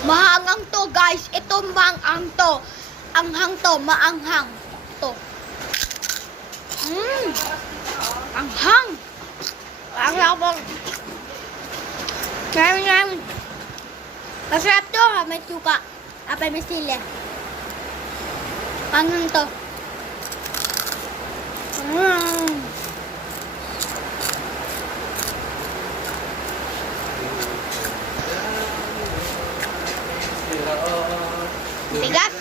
Mahangang to, guys. Ito maanghang to. Anghang to, maanghang to. Anghang. Anghang po. Masarap to, ha? May suka. Apay may sili. Anghang to. Tigas.